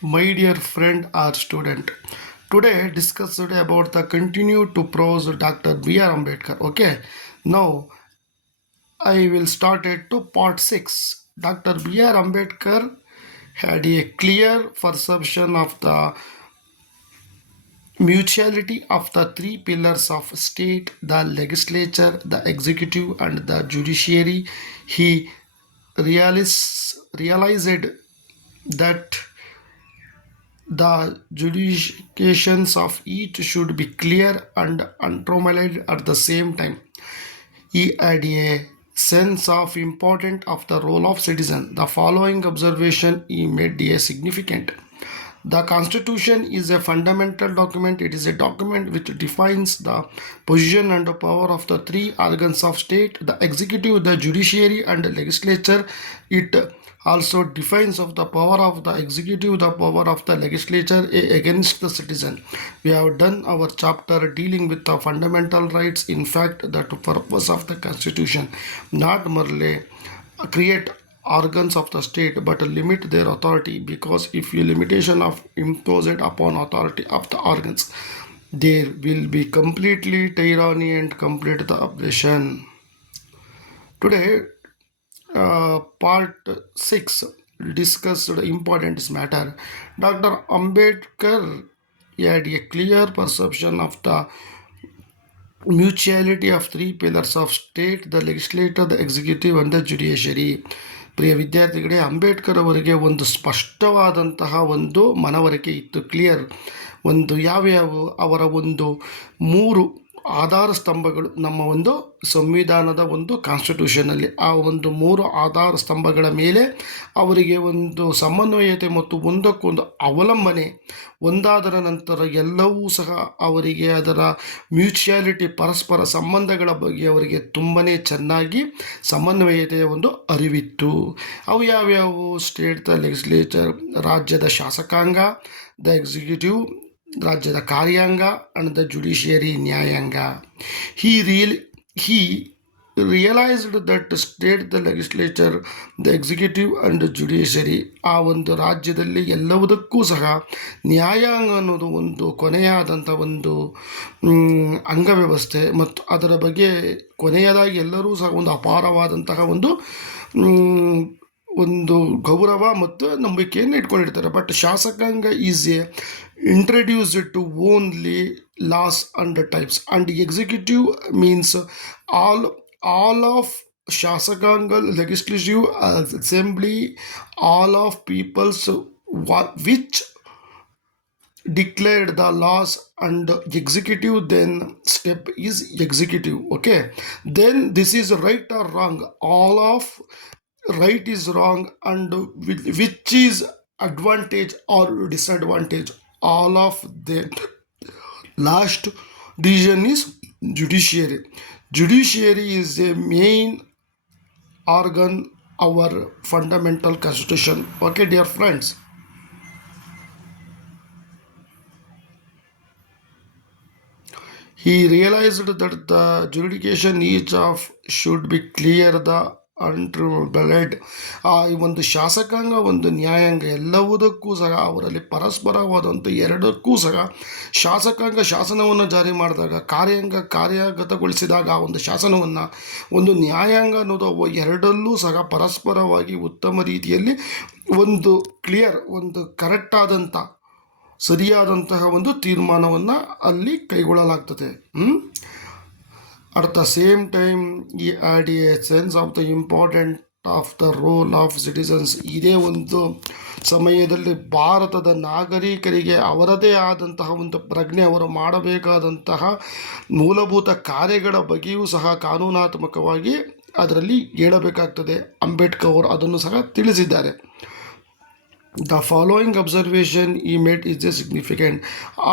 My dear friend or student, today discuss today about the continue to prose Dr. B.R. Ambedkar. Okay, now I will start it to part 6. Dr. B.R. Ambedkar had a clear perception of the mutuality of the three pillars of state, the legislature, the executive, and the judiciary. He realized that the jurisdictions of each should be clear and untrammeled at the same time. He had a sense of importance of the role of citizen. The following observation he made a significant. The Constitution is a fundamental document. It is a document which defines the position and the power of the three organs of state, the executive, the judiciary, and the legislature. It also defines of the power of the executive, the power of the legislature against the citizen. We have done our chapter dealing with the fundamental rights. In fact, the purpose of the Constitution, not merely create organs of the state but limit their authority, because if you limitation of imposed upon authority of the organs, there will be completely tyranny and complete the oppression. Today, part 6 discussed the important matter. Dr. Ambedkar had a clear perception of the mutuality of three pillars of state, the legislature, the executive, and the judiciary. ಪ್ರಿಯ ವಿದ್ಯಾರ್ಥಿಗಳೇ, ಅಂಬೇಡ್ಕರ್ ಅವರಿಗೆ ಒಂದು ಸ್ಪಷ್ಟವಾದಂತಹ ಒಂದು ಮನವರಿಕೆ ಇತ್ತು, clear. ಒಂದು ಯಾವ್ಯಾವ ಅವರ ಒಂದು ಮೂರು ಆಧಾರ ಸ್ತಂಭಗಳು ನಮ್ಮ ಒಂದು ಸಂವಿಧಾನದ ಒಂದು ಕಾನ್ಸ್ಟಿಟ್ಯೂಷನಲ್ಲಿ, ಆ ಒಂದು ಮೂರು ಆಧಾರ ಸ್ತಂಭಗಳ ಮೇಲೆ ಅವರಿಗೆ ಒಂದು ಸಮನ್ವಯತೆ ಮತ್ತು ಒಂದಕ್ಕೊಂದು ಅವಲಂಬನೆ ಒಂದಾದರ ನಂತರ ಎಲ್ಲವೂ ಸಹ ಅವರಿಗೆ ಅದರ ಮ್ಯೂಚುಯಾಲಿಟಿ, ಪರಸ್ಪರ ಸಂಬಂಧಗಳ ಬಗ್ಗೆ ಅವರಿಗೆ ತುಂಬಾ ಚೆನ್ನಾಗಿ ಸಮನ್ವಯತೆಯ ಒಂದು ಅರಿವಿತ್ತು. ಅವು ಯಾವ್ಯಾವು? ಸ್ಟೇಟ್ ದ ಲೆಜಿಸ್ಲೇಚರ್, ರಾಜ್ಯದ ಶಾಸಕಾಂಗ; ದ ಎಕ್ಸಿಕ್ಯೂಟಿವ್, ರಾಜ್ಯದ ಕಾರ್ಯಾಂಗ; ಅಂಡ್ ದ ಜುಡಿಷಿಯರಿ, ನ್ಯಾಯಾಂಗ. he really he realized that state, the legislature, the executive and the judiciary, ಆ ಒಂದು ರಾಜ್ಯದಲ್ಲಿ ಎಲ್ಲವುದಕ್ಕೂ ಸಹ ನ್ಯಾಯಾಂಗ ಅನ್ನೋದು ಒಂದು ಕೊನೆಯಾದಂಥ ಒಂದು ಅಂಗವ್ಯವಸ್ಥೆ, ಮತ್ತು ಅದರ ಬಗ್ಗೆ ಕೊನೆಯದಾಗಿ ಎಲ್ಲರೂ ಸಹ ಒಂದು ಅಪಾರವಾದಂತಹ ಒಂದು ಗೌರವ ಮತ್ತು ನಂಬಿಕೆಯನ್ನು ಇಟ್ಕೊಂಡಿರ್ತಾರೆ. ಬಟ್ ಶಾಸಕಾಂಗ is A introduced to only laws and types, and executive means all of shasakanga, legislative assembly, all of peoples which declared the laws, and executive then step is executive. Okay, then this is right or wrong, all of right is wrong, and which is advantage or disadvantage, all of the last decision is judiciary. Judiciary is a main organ our fundamental constitution. Okay, dear friends, he realized that the jurisdiction each of should be clear, the ಅಂಟ್ರಬೆಲೆಡ್. ಆ ಒಂದು ಶಾಸಕಾಂಗ, ಒಂದು ನ್ಯಾಯಾಂಗ ಎಲ್ಲವುದಕ್ಕೂ ಸಹ ಅವರಲ್ಲಿ ಪರಸ್ಪರವಾದಂಥ ಎರಡಕ್ಕೂ ಸಹ ಶಾಸಕಾಂಗ ಶಾಸನವನ್ನು ಜಾರಿ ಮಾಡಿದಾಗ, ಕಾರ್ಯಾಂಗ ಕಾರ್ಯಗತಗೊಳಿಸಿದಾಗ ಆ ಒಂದು ಶಾಸನವನ್ನು, ಒಂದು ನ್ಯಾಯಾಂಗ ಅನ್ನೋದು ಎರಡಲ್ಲೂ ಸಹ ಪರಸ್ಪರವಾಗಿ ಉತ್ತಮ ರೀತಿಯಲ್ಲಿ ಒಂದು ಕ್ಲಿಯರ್, ಒಂದು ಕರೆಕ್ಟಾದಂಥ ಸರಿಯಾದಂತಹ ಒಂದು ತೀರ್ಮಾನವನ್ನು ಅಲ್ಲಿ ಕೈಗೊಳ್ಳಲಾಗ್ತದೆ. At the same time, he had a sense of the importance of the role of citizens. ಇದೇ ಒಂದು ಸಮಯದಲ್ಲಿ ಭಾರತದ ನಾಗರಿಕರಿಗೆ ಅವರದೇ ಆದಂತಹ ಒಂದು ಪ್ರಜ್ಞೆ, ಅವರು ಮಾಡಬೇಕಾದಂತಹ ಮೂಲಭೂತ ಕಾರ್ಯಗಳ ಬಗ್ಗೆಯೂ ಸಹ ಕಾನೂನಾತ್ಮಕವಾಗಿ ಅದರಲ್ಲಿ ಹೇಳಬೇಕಾಗ್ತದೆ. ಅಂಬೇಡ್ಕರ್ ಅವರು ಅದನ್ನು ಸಹ ತಿಳಿಸಿದ್ದಾರೆ. The following observation he made is A significant.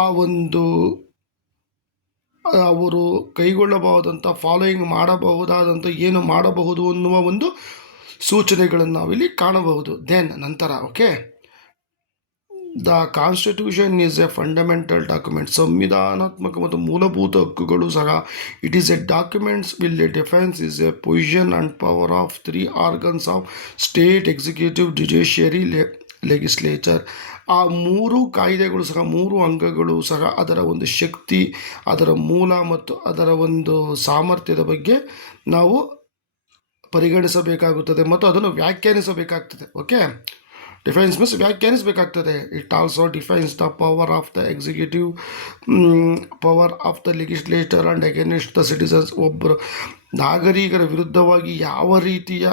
ಆ ಒಂದು ಅವರು ಕೈಗೊಳ್ಳಬಹುದಂಥ, ಫಾಲೋಯಿಂಗ್ ಮಾಡಬಹುದಾದಂಥ, ಏನು ಮಾಡಬಹುದು ಅನ್ನುವ ಒಂದು ಸೂಚನೆಗಳನ್ನು ನಾವಿಲ್ಲಿ ಕಾಣಬಹುದು. ದೆನ್ ನಂತರ, okay, the constitution is a fundamental document. ಸಂವಿಧಾನಾತ್ಮಕ ಮತ್ತು ಮೂಲಭೂತ ಹಕ್ಕುಗಳು ಸಹ it is a documents will a defence is a position and power of three organs of state, executive, judiciary, legislature. ಆ ಮೂರು ಕಾಯ್ದೆಗಳು ಸಹ, ಮೂರು ಅಂಗಗಳು ಸಹ ಅದರ ಒಂದು ಶಕ್ತಿ, ಅದರ ಮೂಲ ಮತ್ತು ಅದರ ಒಂದು ಸಾಮರ್ಥ್ಯದ ಬಗ್ಗೆ ನಾವು ಪರಿಗಣಿಸಬೇಕಾಗುತ್ತದೆ ಮತ್ತು ಅದನ್ನು ವ್ಯಾಖ್ಯಾನಿಸಬೇಕಾಗ್ತದೆ. ಓಕೆ, ಡಿಫೈನ್ಸ್ ಮೀನ್ಸ್ ವ್ಯಾಖ್ಯಾನಿಸಬೇಕಾಗ್ತದೆ. It also defines the power of the executive, power of the legislator and against the citizens. ಒಬ್ಬರು ನಾಗರಿಕರ ವಿರುದ್ಧವಾಗಿ ಯಾವ ರೀತಿಯ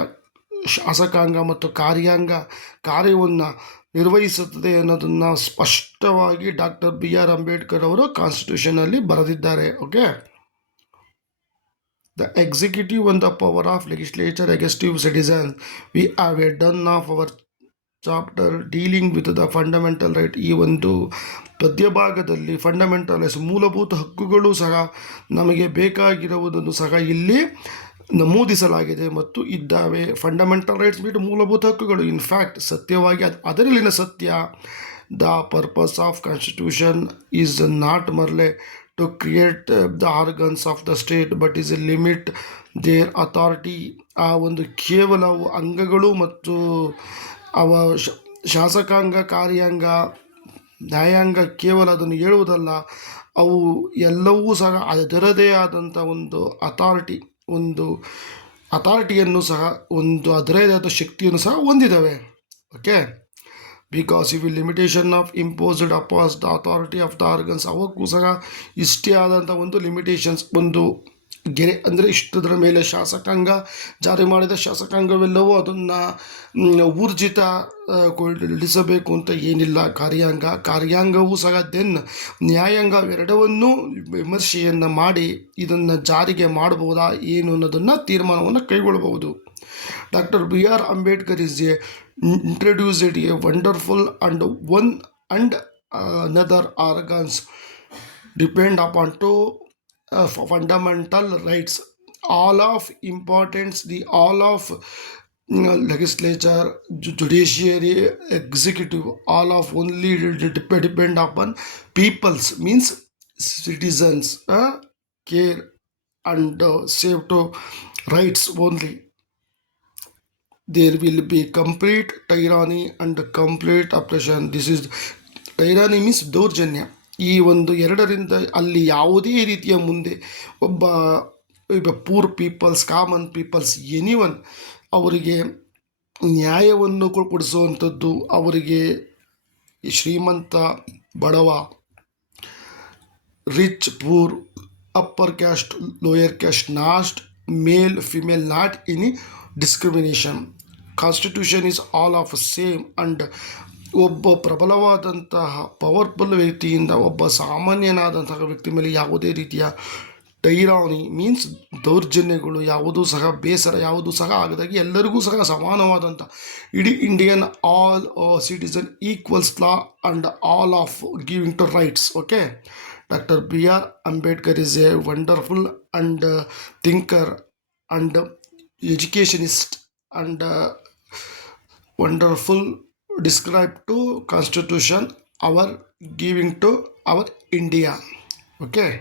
ಶಾಸಕಾಂಗ ಮತ್ತು ಕಾರ್ಯವನ್ನು ನಿರ್ವಹಿಸುತ್ತದೆ ಅನ್ನೋದನ್ನು ಸ್ಪಷ್ಟವಾಗಿ ಡಾಕ್ಟರ್ BR ಅಂಬೇಡ್ಕರ್ ಅವರು ಕಾನ್ಸ್ಟಿಟ್ಯೂಷನಲ್ಲಿ ಬರೆದಿದ್ದಾರೆ. Okay, the executive and the power of legislature against citizens. We have done of our chapter dealing with the fundamental right. ಈ ಒಂದು ಪದ್ಯಭಾಗದಲ್ಲಿ ಫಂಡಮೆಂಟಲ್ಸ್, ಮೂಲಭೂತ ಹಕ್ಕುಗಳು ಸಹ ನಮಗೆ ಬೇಕಾಗಿರುವುದನ್ನು ಸಹ ಇಲ್ಲಿ ನಮೂದಿಸಲಾಗಿದೆ ಮತ್ತು ಇದ್ದಾವೆ. ಫಂಡಮೆಂಟಲ್ ರೈಟ್ಸ್ ಬಿಟ್ಟು ಮೂಲಭೂತ ಹಕ್ಕುಗಳು. ಇನ್ಫ್ಯಾಕ್ಟ್ ಸತ್ಯವಾಗಿ ಅದರಲ್ಲಿನ ಸತ್ಯ, the purpose of constitution is not merely to create the organs of the state but is a limit their authority. ಆ ಒಂದು ಕೇವಲ ಅಂಗಗಳು ಮತ್ತು ಅವ ಶಾಸಕಾಂಗ, ಕಾರ್ಯಾಂಗ, ನ್ಯಾಯಾಂಗ ಕೇವಲ ಅದನ್ನು ಹೇಳುವುದಲ್ಲ, ಅವು ಎಲ್ಲವೂ ಸಹ ಅದರದೇ ಆದಂಥ ಒಂದು ಅಥಾರಿಟಿಯನ್ನು ಸಹ, ಅದರದೇ ಆದ ಶಕ್ತಿಯನ್ನು ಸಹ ಹೊಂದಿದ್ದಾವೆ. ಓಕೆ, ಬಿಕಾಸ್ ಇವು limitation of imposed upon the authority of the organs. ಅವಕ್ಕೂ ಸಹ ಇಷ್ಟೇ ಆದಂಥ ಒಂದು ಲಿಮಿಟೇಷನ್ಸ್, ಒಂದು ಗೆರೆ ಅಂದರೆ ಇಷ್ಟದರ ಮೇಲೆ ಶಾಸಕಾಂಗ ಜಾರಿ ಮಾಡಿದ ಶಾಸಕಾಂಗವೆಲ್ಲವೂ ಅದನ್ನು ಊರ್ಜಿತಗೊಳಿಸಬೇಕು ಅಂತ ಏನಿಲ್ಲ. ಕಾರ್ಯಾಂಗವೂ ಸಹ ನ್ಯಾಯಾಂಗ ಎರಡವನ್ನೂ ವಿಮರ್ಶೆಯನ್ನು ಮಾಡಿ ಇದನ್ನು ಜಾರಿಗೆ ಮಾಡಬಹುದಾ ಏನು ಅನ್ನೋದನ್ನು ತೀರ್ಮಾನವನ್ನು ಕೈಗೊಳ್ಳಬಹುದು. Doctor BR Ambedkar is introduced a wonderful and one and another organs depend upon two fundamental rights. All of importance, the all of legislature, judiciary, executive, all of only depend upon people's, means citizens, care and save to rights only. There will be complete tyranny and complete oppression. This is tyranny means ದೌರ್ಜನ್ಯ. ಈ ಒಂದು ಎರಡರಿಂದ ಅಲ್ಲಿ ಯಾವುದೇ ರೀತಿಯ ಮುಂದೆ ಒಬ್ಬ poor peoples, common peoples, anyone ಅವರಿಗೆ ನ್ಯಾಯವನ್ನು ಕೊಡಿಸುವಂಥದ್ದು, ಅವರಿಗೆ ಶ್ರೀಮಂತ ಬಡವ, rich poor, upper caste lower caste, ನಾಸ್ಟ್ male female, not any discrimination. Constitution is all of same and ಒಬ್ಬ ಪ್ರಬಲವಾದಂತಹ ಪವರ್ಫುಲ್ ವ್ಯಕ್ತಿಯಿಂದ ಒಬ್ಬ ಸಾಮಾನ್ಯನಾದಂತಹ ವ್ಯಕ್ತಿ ಮೇಲೆ ಯಾವುದೇ ರೀತಿಯ ಟೈರಾನಿ ಮೀನ್ಸ್ ದೌರ್ಜನ್ಯಗಳು ಯಾವುದೂ ಸಹ, ಬೇಸರ ಯಾವುದೂ ಸಹ ಆಗದಾಗಿ ಎಲ್ಲರಿಗೂ ಸಹ ಸಮಾನವಾದಂಥ ಇಡೀ Indian all citizen equals law and all of giving to rights. Okay, Dr. BR Ambedkar is a wonderful and thinker and educationist and wonderful describe to constitution our giving to our India. Okay.